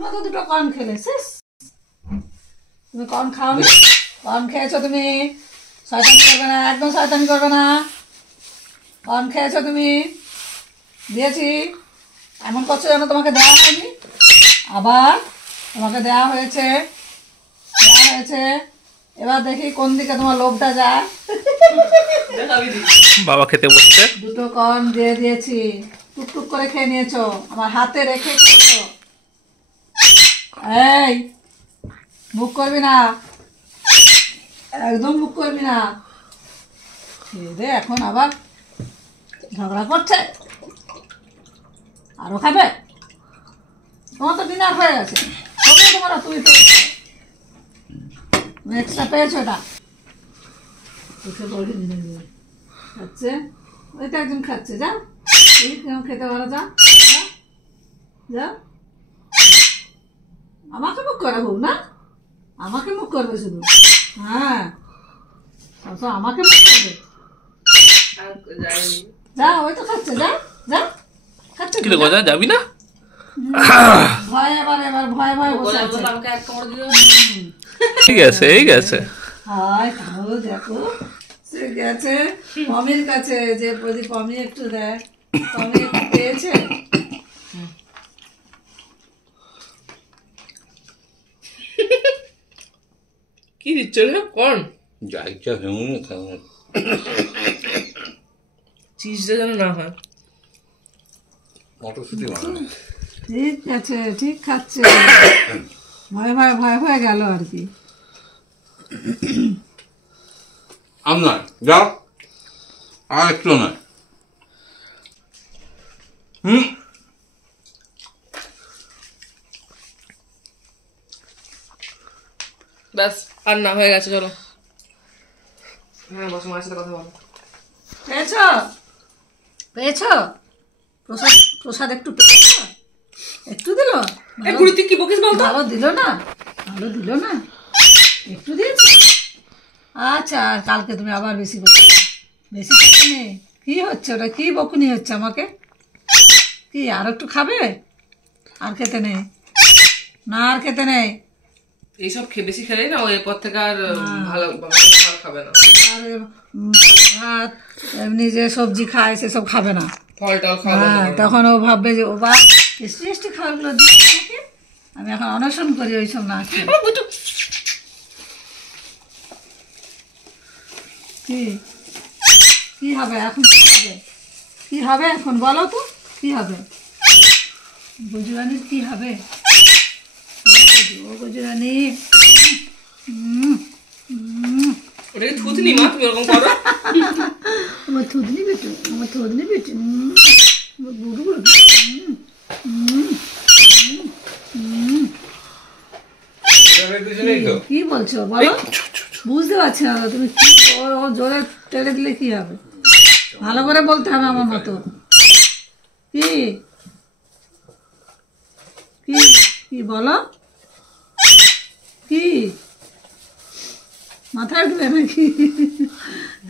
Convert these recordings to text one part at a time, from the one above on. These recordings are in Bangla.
তুমি তো দুটো কর্ন খেলে শেষ। তুমি কর্ন খাও না, কর্ন খেয়েছো তুমি, শয়তানি করবে না, একদম শয়তানি করবে না। কর্ন খেয়েছো তুমি, দিয়েছি, এমন করছো যেন তোমাকে দেওয়া হয়নি, আবার তোমাকে দেওয়া হয়েছে। এবার দেখি কোন দিকে তোমার লোভটা যায়। বাবা খেতে বসছে, দুটো কর্ন দিয়ে দিয়েছি, টুকটুক করে খেয়ে নিয়েছো, আমার হাতে রেখে খেয়েছো। এই মুখ করবি না, একদম মুখ করবি না। খেয়ে দে, এখন আবার ঝগড়া করছে। আরো খাবে? তোমার তো ডিনার হয়ে গেছে, তোমার তুমি পেয়েছো, এক্সট্রা পেয়েছো। এটা খাচ্ছে, ওইটা একজন খাচ্ছে, যা এই খেতে পারো, যা যা। আমাকে মুখ করা হোক না, আমাকে মুখ করবে শুধু। হ্যাঁ, আমাকে মুখ করবে। যা, ওই তো খাচ্ছে, যা যা খাচ্ছে। যাবি না? ভয় এবার ভয় বসে আছে। ঠিক আছে, এই গেছে। হায় তাহলে দেখো, সে গেছে মমির কাছে, যে প্রদীপ মমি একটু দেয়, মমি একটু পেয়েছে। কি দিচ্ছ রে? কর্ন যা ইচ্ছা হেমুনি খাও, চিজটা যেন না হয়। মটরশুঁটি বানানো। ঠিক আছে, ঠিক খাচ্ছে। ভয় গেল আর কি। আম নয়, যাও আর একটু নয়। ব্যাস, আর না, হয়ে গেছে, চলো। হ্যাঁ, বসো, মায়ের সাথে কথা বলো। পেয়েছো প্রসাদ একটু পেয়েছো? একটু দিল? তুই কি বকিস বলতো? ভালো দিল না, একটু দিয়েছো। আচ্ছা, আর কালকে তুমি আবার বেশি খেতে নেই। কি হচ্ছে ওটা? কি বকুনি হচ্ছে আমাকে? কি আর একটু খাবে? আর খেতে নেই না, আর খেতে নেই। এইসব বেশি খেলেই না, ওই পর থেকে আর ভালো খাবে না। আর ভাত এমনি যে সবজি খায় সেসব খাবে না, ফল টল খাবে। হ্যাঁ, তখন ও ভাববে যে ও বা টেস্টি খাবারগুলো দিচ্ছে, আমি এখন অনশন করি ওইসব না খেয়ে। কি হবে এখন? কি হবে এখন বলো তো? কি হবে গুজরানির? কি হবে ও গুজরানি? ওটা কি থুতনি মা? তুমি ওরকম করো? আমার থুতনি বেটু, কি বলছো বলো? বুঝতে পারছি না তুমি। কি জোরে টেনে দিলে কি হবে? ভালো করে বলতে হবে আমার মতো। কি কি বলো? কি মাথায় উঠবে নাকি?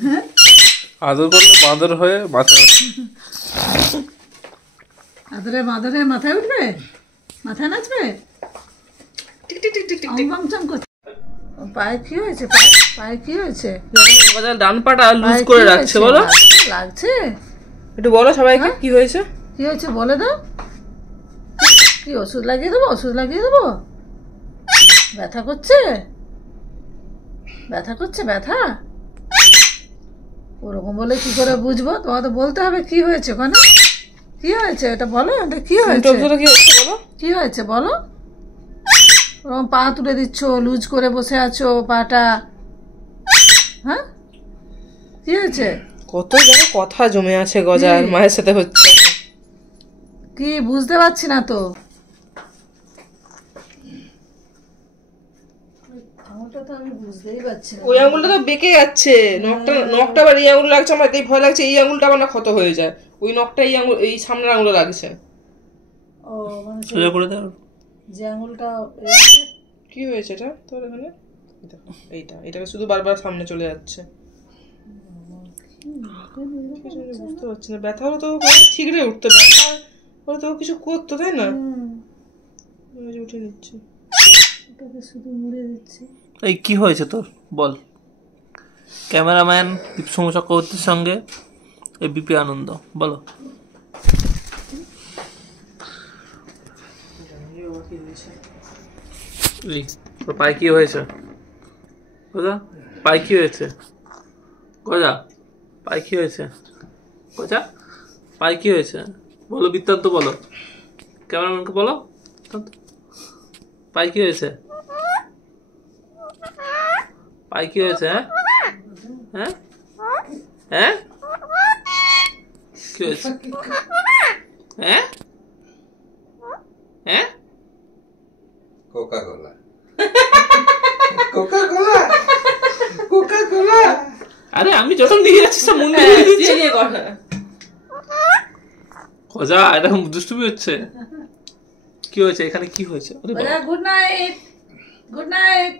হ্যাঁ, আদর করলে বাঁদর হয়ে মাথায় মাদরে মাথায় উঠবে, মাথায় নাচবে। পায়ে কি হয়েছে? পায়ে কি হয়েছে? ডান পাটা লুজ করে রাখছে, বলো। লাগছে? একটু বলো সবাইকে কি হয়েছে। কি হয়েছে বলে দাও। কি ওষুধ লাগিয়ে দেবো? ব্যথা করছে? ব্যথা ওরকম বলে কি করে বুঝবো? তোমার তো বলতে হবে কি হয়েছে ওখানে। কি হয়েছে এটা বলো, এটা কি হয়েছে? কি হয়েছে বলো? ওরকম পা তুলে দিচ্ছ, লুজ করে বসে আছো পাটা, হ্যাঁ? কি হয়েছে? কত যেন কথা জমে আছে গজার মায়ের সাথে হচ্ছে। কি বুঝতে পারছি না তো। আমি বুঝতেই পারছি না। ওই আঙুলটা তো বেঁকে যাচ্ছে, নখটা আবার এই আঙুল লাগছে, আমার এটাই ভয় লাগছে এই আঙুলটা আবার না ক্ষত হয়ে যায়। ওই নখটা এই আঙুল, এই সামনের আঙুলে লাগছে। ও মানে সোজা করে দাও। যে আঙুলটা কি হয়েছে এটা তোর এখানে? দেখো এটাকে শুধু বারবার সামনে চলে যাচ্ছে। বুঝতে পারছি না, ব্যথা হলে তো ঠিকরে উঠতো, ব্যথা হলে তো কিছু করতো, তাই না? উঠে নিচ্ছি। এটাকে শুধু মুড়ে দিচ্ছি। এই কি হয়েছে তোর বল। ক্যামেরাম্যান দীপসম চক্রবর্তীর সঙ্গে এবিপি আনন্দ, বলো। এই তোর পায়ে কি হয়েছে গজা? পায়ে কি হয়েছে গজা? পায়ে কি হয়েছে গজা? পায়ে কি হয়েছে বলো, বৃত্তান্ত বলো, ক্যামেরাম্যানকে বলো। পায়ে কি হয়েছে? পায়ে কি হয়েছে? হ্যাঁ হ্যাঁ কি হয়েছে? হ্যাঁ হ্যাঁ কোকা-কোলা। আরে আমি যখন দিয়ে যাচ্ছি সব মন দিয়ে দিচ্ছি। খোঁজা এরকম দুষ্টুমি হচ্ছে। কি হয়েছে এখানে, কি হয়েছে? Good night, good night,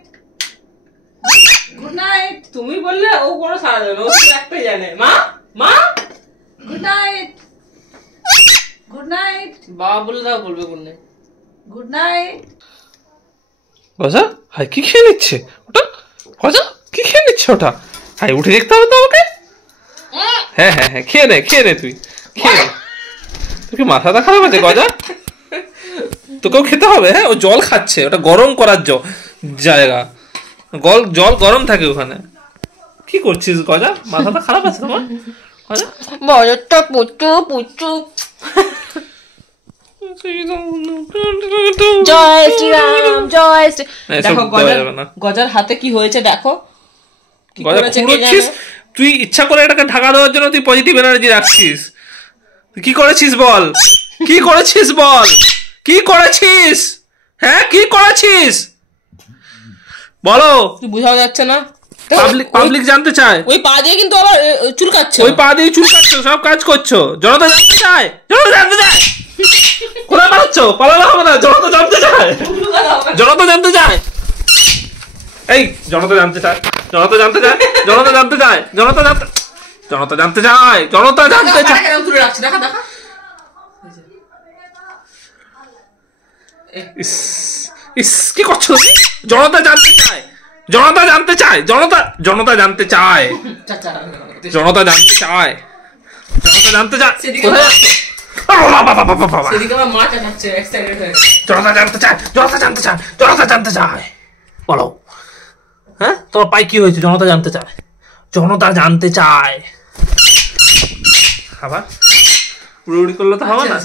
good night, তুমি বললে ও কোনো সারা দেবে না, ও শুধু একটাই জানে, মা মা গুড নাইট, গুড নাইট, বাবা বলে দাও, বলবে গুড নাইট। Good night. খোঁজা হাই কি খেয়ে নিচ্ছে ওটা? খোঁজা কি খেয়ে নিচ্ছে ওটা? হাই উঠে দেখতে হবে তো আমাকে। হ্যাঁ হ্যাঁ হ্যাঁ খেয়ে নে, খেয়ে নে, তুই খেয়ে নে। তুই কি মাথাটা খারাপ আছে গজা? তোকেও খেতে হবে। হ্যাঁ ও জল খাচ্ছে, ওটা গরম করার জায়গা, জল গরম থাকে ওখানে। কি করছিস গজা? মাথাটা খারাপ আছে তোমার গজা? বড়টা পুচু পুচু। জয় শ্রীরাম, জয় শ্রী। দেখো গজার হাতে কি হয়েছে দেখো। কি করেছে কে জানে? তুই ইচ্ছা করে এটাকে ঢাকা দেওয়ার জন্য তুই পজিটিভ এনার্জি রাখছিস। তুই কি করেছিস বল? কি করেছিস বল? কি করেছিস? হ্যাঁ কি করেছিস বলো। তুই বুঝাও যাচ্ছে না। পাবলিক জানতে চায়। ওই পা দিয়ে কিন্তু আবার চুলকাচ্ছে। ওই পা দিয়ে চুলকাচ্ছ, সব কাজ করছো, জনতা জানতে চায়, জনতা জানতে চায়। কোথায় পালাচ্ছ? পালানো হবে না, জনতা জানতে চায়, জনতা জানতে চায়। এই জনতা জানতে চায়, জনতা জানতে চায়, জনতা জানতে চায়, জনতা জানতে, জনতা জানতে চায়, জনতা জানতে চায়। তুলে রাখছি, দেখা দেখা। ইস ইস কি করছো তুমি? জনতা জানতে চায়, জনতা জানতে চায়, জনতা, জনতা জানতে চায়, জনতা জানতে চায়, জনতা জানতে চায়। কোথায় যাচ্ছ? সেদিকে আমার মা চাচ্ছে এক্সাইটেড হয়ে। জনতা জানতে চায়, জনতা জানতে চায়, জনতা জানতে চায়, বলো। হ্যাঁ তোমার পায়ে কি হয়েছে? জনতা জানতে চায়, জনতা জানতে চায়। আবার উড়ি উড়ি করলে তো হবে না।